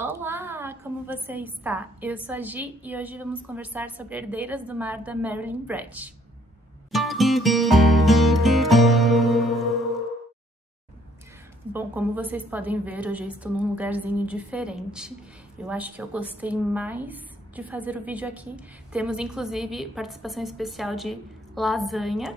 Olá, como você está? Eu sou a Gi e hoje vamos conversar sobre Herdeiras do Mar da Marilyn Brett. Bom, como vocês podem ver, hoje eu estou num lugarzinho diferente. Eu acho que eu gostei mais de fazer o vídeo aqui. Temos inclusive participação especial de lasanha.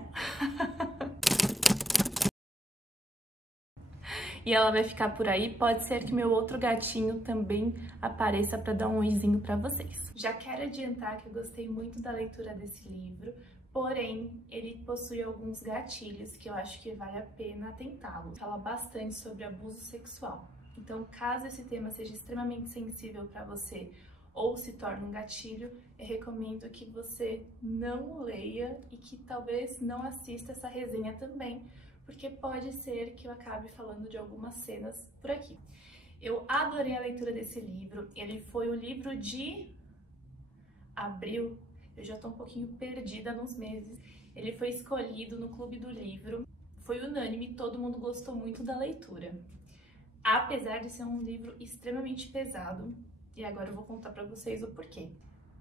E ela vai ficar por aí. Pode ser que meu outro gatinho também apareça para dar um oizinho para vocês. Já quero adiantar que eu gostei muito da leitura desse livro, porém ele possui alguns gatilhos que eu acho que vale a pena atentá-lo. Fala bastante sobre abuso sexual. Então, caso esse tema seja extremamente sensível para você ou se torne um gatilho, eu recomendo que você não o leia e que talvez não assista essa resenha também, porque pode ser que eu acabe falando de algumas cenas por aqui. Eu adorei a leitura desse livro, ele foi o livro de abril, eu já tô um pouquinho perdida nos meses. Ele foi escolhido no Clube do Livro, foi unânime, todo mundo gostou muito da leitura. Apesar de ser um livro extremamente pesado, e agora eu vou contar pra vocês o porquê.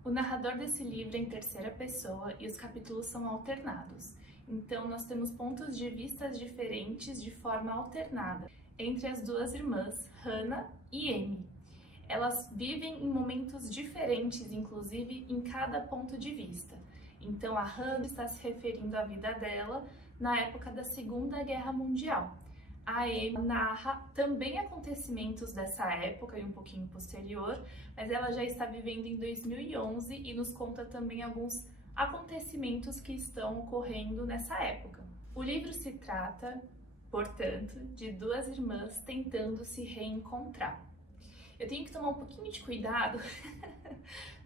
O narrador desse livro é em terceira pessoa e os capítulos são alternados. Então, nós temos pontos de vistas diferentes de forma alternada entre as duas irmãs, Hannah e Amy. Elas vivem em momentos diferentes, inclusive, em cada ponto de vista. Então, a Hannah está se referindo à vida dela na época da Segunda Guerra Mundial. A Amy narra também acontecimentos dessa época e um pouquinho posterior, mas ela já está vivendo em 2011 e nos conta também alguns acontecimentos que estão ocorrendo nessa época. O livro se trata, portanto, de duas irmãs tentando se reencontrar. Eu tenho que tomar um pouquinho de cuidado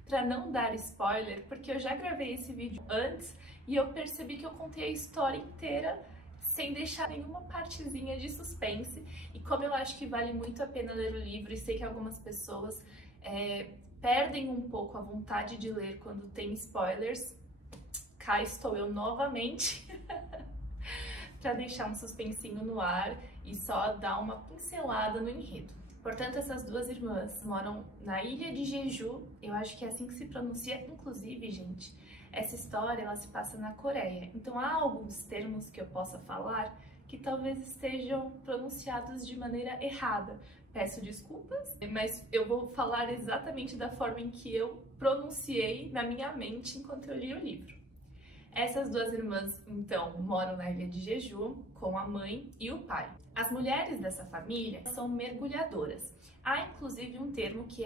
para não dar spoiler, porque eu já gravei esse vídeo antes e eu percebi que eu contei a história inteira sem deixar nenhuma partezinha de suspense. E como eu acho que vale muito a pena ler o livro e sei que algumas pessoas perdem um pouco a vontade de ler quando tem spoilers, cá estou eu novamente para deixar um suspensinho no ar e só dar uma pincelada no enredo. Portanto, essas duas irmãs moram na ilha de Jeju, eu acho que é assim que se pronuncia, inclusive, gente, essa história ela se passa na Coreia, então há alguns termos que eu possa falar que talvez estejam pronunciados de maneira errada. Peço desculpas, mas eu vou falar exatamente da forma em que eu pronunciei na minha mente enquanto eu li o livro. Essas duas irmãs, então, moram na ilha de Jeju com a mãe e o pai. As mulheres dessa família são mergulhadoras. Há, inclusive, um termo que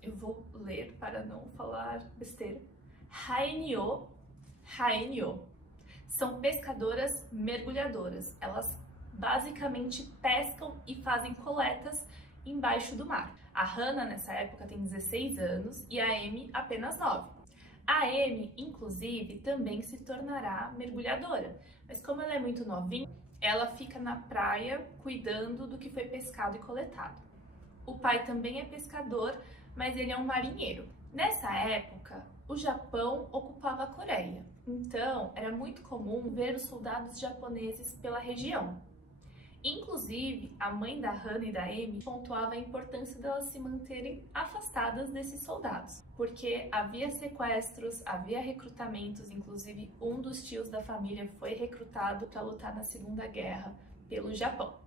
eu vou ler para não falar besteira, Haenyo. Haenyo. São pescadoras mergulhadoras. Elas basicamente pescam e fazem coletas embaixo do mar. A Hannah, nessa época, tem 16 anos e a Amy apenas 9. A Amy, inclusive, também se tornará mergulhadora, mas como ela é muito novinha, ela fica na praia cuidando do que foi pescado e coletado. O pai também é pescador, mas ele é um marinheiro. Nessa época, o Japão ocupava a Coreia, então era muito comum ver os soldados japoneses pela região. Inclusive, a mãe da Hannah e da Amy pontuava a importância delas se manterem afastadas desses soldados, porque havia sequestros, havia recrutamentos, inclusive um dos tios da família foi recrutado para lutar na Segunda Guerra pelo Japão.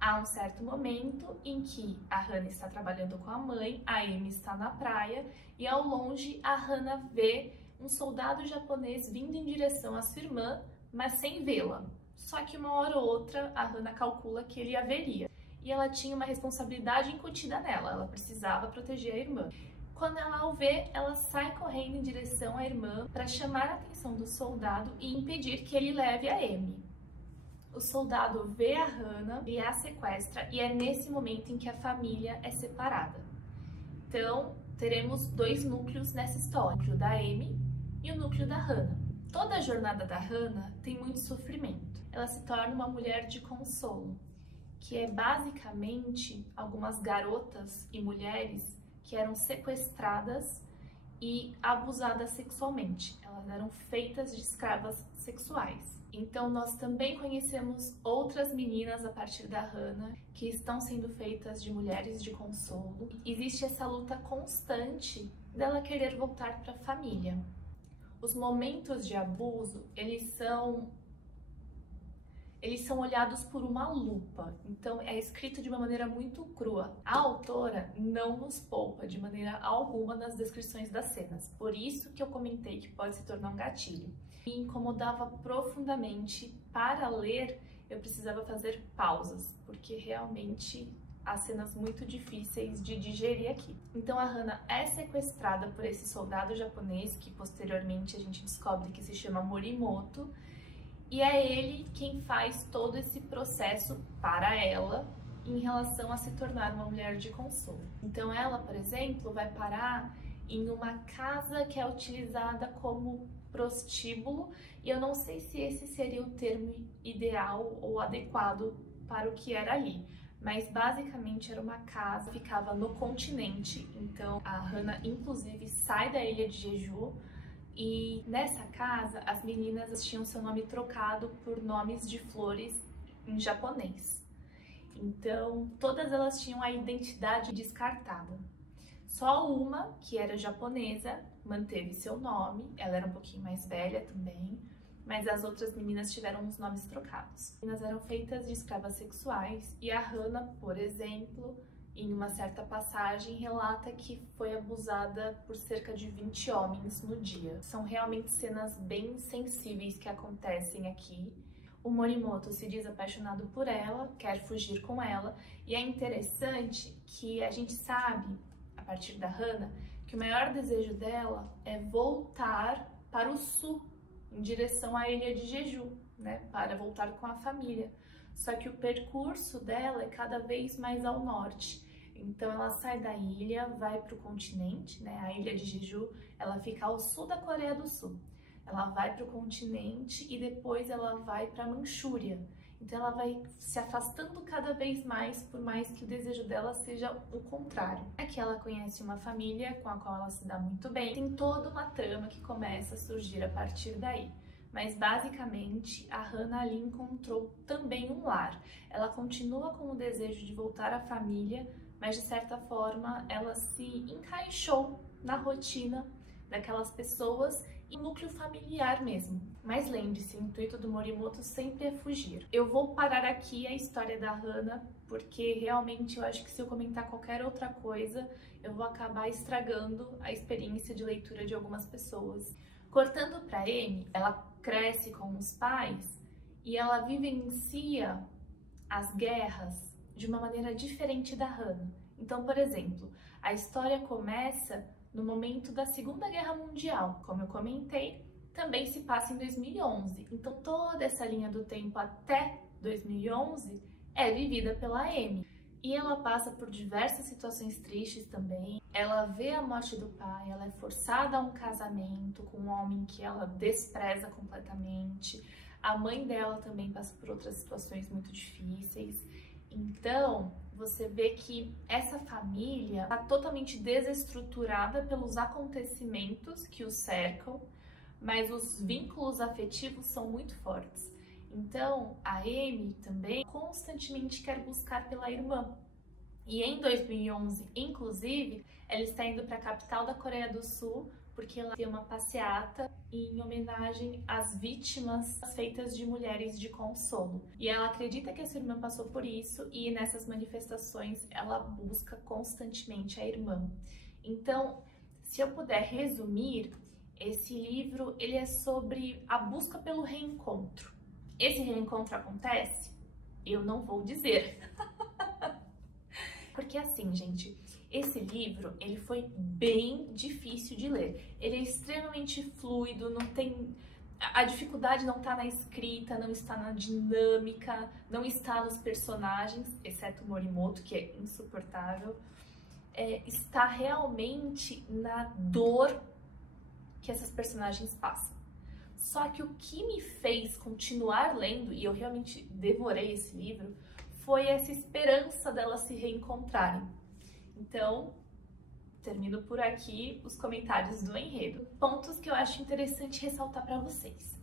Há um certo momento em que a Hannah está trabalhando com a mãe, a Amy está na praia e ao longe a Hannah vê um soldado japonês vindo em direção à sua irmã, mas sem vê-la. Só que uma hora ou outra a Hannah calcula que ele haveria. E ela tinha uma responsabilidade incutida nela, ela precisava proteger a irmã. Quando ela o vê, ela sai correndo em direção à irmã para chamar a atenção do soldado e impedir que ele leve a Amy. O soldado vê a Hannah e a sequestra e é nesse momento em que a família é separada. Então, teremos dois núcleos nessa história, o núcleo da Amy e o núcleo da Hannah. Toda a jornada da Hannah tem muito sofrimento. Ela se torna uma mulher de consolo, que é basicamente algumas garotas e mulheres que eram sequestradas e abusadas sexualmente. Elas eram feitas de escravas sexuais. Então nós também conhecemos outras meninas a partir da Hannah que estão sendo feitas de mulheres de consolo. Existe essa luta constante dela querer voltar para a família. Os momentos de abuso, eles são olhados por uma lupa, então é escrito de uma maneira muito crua. A autora não nos poupa de maneira alguma nas descrições das cenas, por isso que eu comentei que pode se tornar um gatilho. Me incomodava profundamente. Para ler, eu precisava fazer pausas, porque realmente há cenas muito difíceis de digerir aqui. Então a Hannah é sequestrada por esse soldado japonês, que posteriormente a gente descobre que se chama Morimoto, e é ele quem faz todo esse processo para ela em relação a se tornar uma mulher de consolo. Então ela, por exemplo, vai parar em uma casa que é utilizada como prostíbulo, e eu não sei se esse seria o termo ideal ou adequado para o que era ali, mas basicamente era uma casa que ficava no continente. Então a Hannah inclusive sai da ilha de Jeju, e nessa casa as meninas tinham seu nome trocado por nomes de flores em japonês. Então todas elas tinham a identidade descartada. Só uma, que era japonesa, manteve seu nome, ela era um pouquinho mais velha também, mas as outras meninas tiveram os nomes trocados. As meninas eram feitas de escravas sexuais, e a Hannah, por exemplo, em uma certa passagem, relata que foi abusada por cerca de 20 homens no dia. São realmente cenas bem sensíveis que acontecem aqui. O Morimoto se diz apaixonado por ela, quer fugir com ela, e é interessante que a gente sabe, a partir da Hannah, que o maior desejo dela é voltar para o sul, em direção à ilha de Jeju, né, para voltar com a família. Só que o percurso dela é cada vez mais ao norte. Então ela sai da ilha, vai para o continente, né, a ilha de Jeju, ela fica ao sul da Coreia do Sul. Ela vai para o continente e depois ela vai para a Manchúria. Então ela vai se afastando cada vez mais, por mais que o desejo dela seja o contrário. Aqui ela conhece uma família com a qual ela se dá muito bem. Tem toda uma trama que começa a surgir a partir daí. Mas basicamente a Hannah ali encontrou também um lar. Ela continua com o desejo de voltar à família, mas de certa forma ela se encaixou na rotina daquelas pessoas e núcleo familiar mesmo. Mas lembre-se, o intuito do Morimoto sempre é fugir. Eu vou parar aqui a história da Hannah, porque realmente eu acho que se eu comentar qualquer outra coisa, eu vou acabar estragando a experiência de leitura de algumas pessoas. Cortando para Amy, ela cresce com os pais e ela vivencia as guerras de uma maneira diferente da Hannah. Então, por exemplo, a história começa no momento da Segunda Guerra Mundial. Como eu comentei, também se passa em 2011. Então toda essa linha do tempo até 2011 é vivida pela Amy. E ela passa por diversas situações tristes também. Ela vê a morte do pai, ela é forçada a um casamento com um homem que ela despreza completamente. A mãe dela também passa por outras situações muito difíceis. Então, você vê que essa família está totalmente desestruturada pelos acontecimentos que os cercam, mas os vínculos afetivos são muito fortes. Então, a Amy também constantemente quer buscar pela irmã. E em 2011, inclusive, ela está indo para a capital da Coreia do Sul porque ela tem uma passeata em homenagem às vítimas feitas de mulheres de consolo. E ela acredita que a sua irmã passou por isso e nessas manifestações ela busca constantemente a irmã. Então, se eu puder resumir, esse livro ele é sobre a busca pelo reencontro. Esse reencontro acontece? Eu não vou dizer. Porque assim, gente, esse livro, ele foi bem difícil de ler. Ele é extremamente fluido, não tem... A dificuldade não está na escrita, não está na dinâmica, não está nos personagens, exceto o Morimoto, que é insuportável. Está realmente na dor que essas personagens passam. Só que o que me fez continuar lendo, e eu realmente devorei esse livro, foi essa esperança delas se reencontrarem. Então, termino por aqui os comentários do enredo. Pontos que eu acho interessante ressaltar para vocês.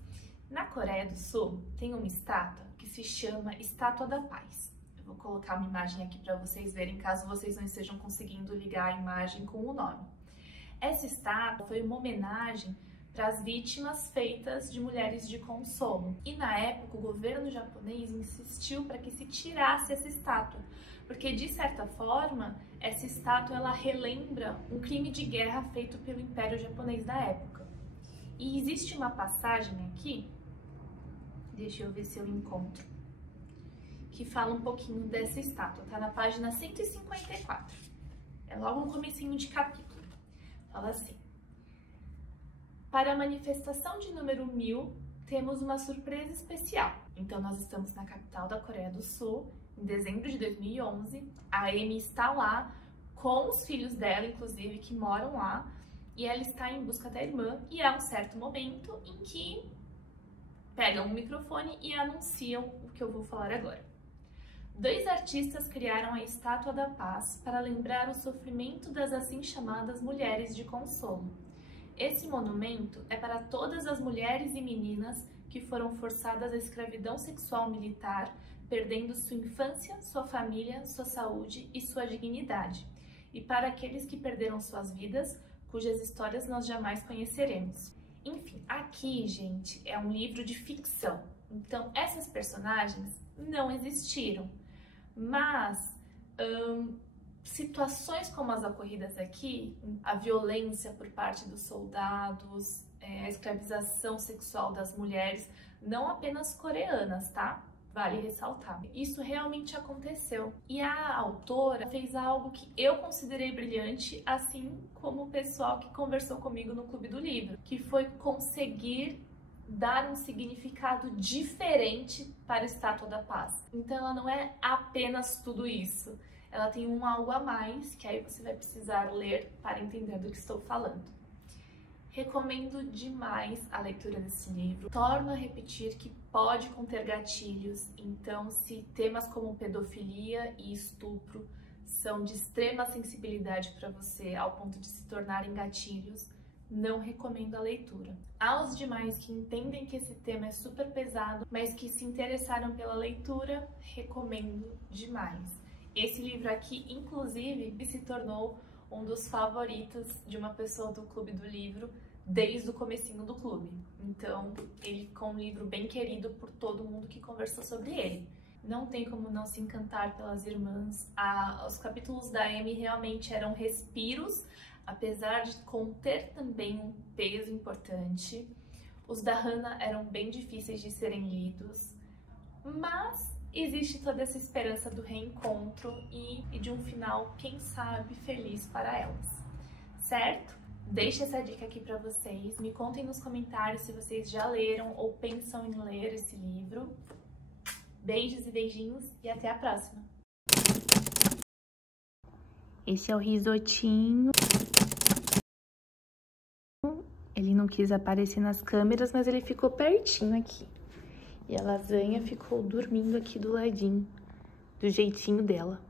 Na Coreia do Sul tem uma estátua que se chama Estátua da Paz. Eu vou colocar uma imagem aqui para vocês verem, caso vocês não estejam conseguindo ligar a imagem com o nome. Essa estátua foi uma homenagem para as vítimas feitas de mulheres de consolo. E na época o governo japonês insistiu para que se tirasse essa estátua, porque de certa forma essa estátua ela relembra um crime de guerra feito pelo Império Japonês da época. E existe uma passagem aqui, deixa eu ver se eu encontro, que fala um pouquinho dessa estátua, tá na página 154. É logo no comecinho de capítulo. Fala assim: para a manifestação de número 1000, temos uma surpresa especial. Então nós estamos na capital da Coreia do Sul, em dezembro de 2011. A Amy está lá com os filhos dela, inclusive, que moram lá, e ela está em busca da irmã, e há um certo momento em que pegam o microfone e anunciam o que eu vou falar agora. 2 artistas criaram a Estátua da Paz para lembrar o sofrimento das assim chamadas mulheres de consolo. Esse monumento é para todas as mulheres e meninas que foram forçadas à escravidão sexual militar, perdendo sua infância, sua família, sua saúde e sua dignidade, e para aqueles que perderam suas vidas, cujas histórias nós jamais conheceremos. Enfim, aqui, gente, é um livro de ficção, então essas personagens não existiram, mas situações como as ocorridas aqui, a violência por parte dos soldados, a escravização sexual das mulheres, não apenas coreanas, tá? Vale ressaltar. Isso realmente aconteceu. E a autora fez algo que eu considerei brilhante, assim como o pessoal que conversou comigo no Clube do Livro, que foi conseguir dar um significado diferente para a Estátua da Paz. Então ela não é apenas tudo isso. Ela tem algo a mais, que aí você vai precisar ler para entender do que estou falando. Recomendo demais a leitura desse livro. Torno a repetir que pode conter gatilhos, então se temas como pedofilia e estupro são de extrema sensibilidade para você, ao ponto de se tornarem gatilhos, não recomendo a leitura. Aos demais que entendem que esse tema é super pesado, mas que se interessaram pela leitura, recomendo demais. Esse livro aqui, inclusive, se tornou um dos favoritos de uma pessoa do Clube do Livro desde o comecinho do clube. Então, ele ficou um livro bem querido por todo mundo que conversou sobre ele. Não tem como não se encantar pelas irmãs. Os capítulos da Amy realmente eram respiros, apesar de conter também um peso importante. Os da Hannah eram bem difíceis de serem lidos, mas existe toda essa esperança do reencontro e de um final, quem sabe, feliz para elas, certo? Deixe essa dica aqui para vocês, me contem nos comentários se vocês já leram ou pensam em ler esse livro. Beijos e beijinhos e até a próxima! Esse é o risotinho. Ele não quis aparecer nas câmeras, mas ele ficou pertinho aqui. E a lasanha ficou dormindo aqui do ladinho, do jeitinho dela.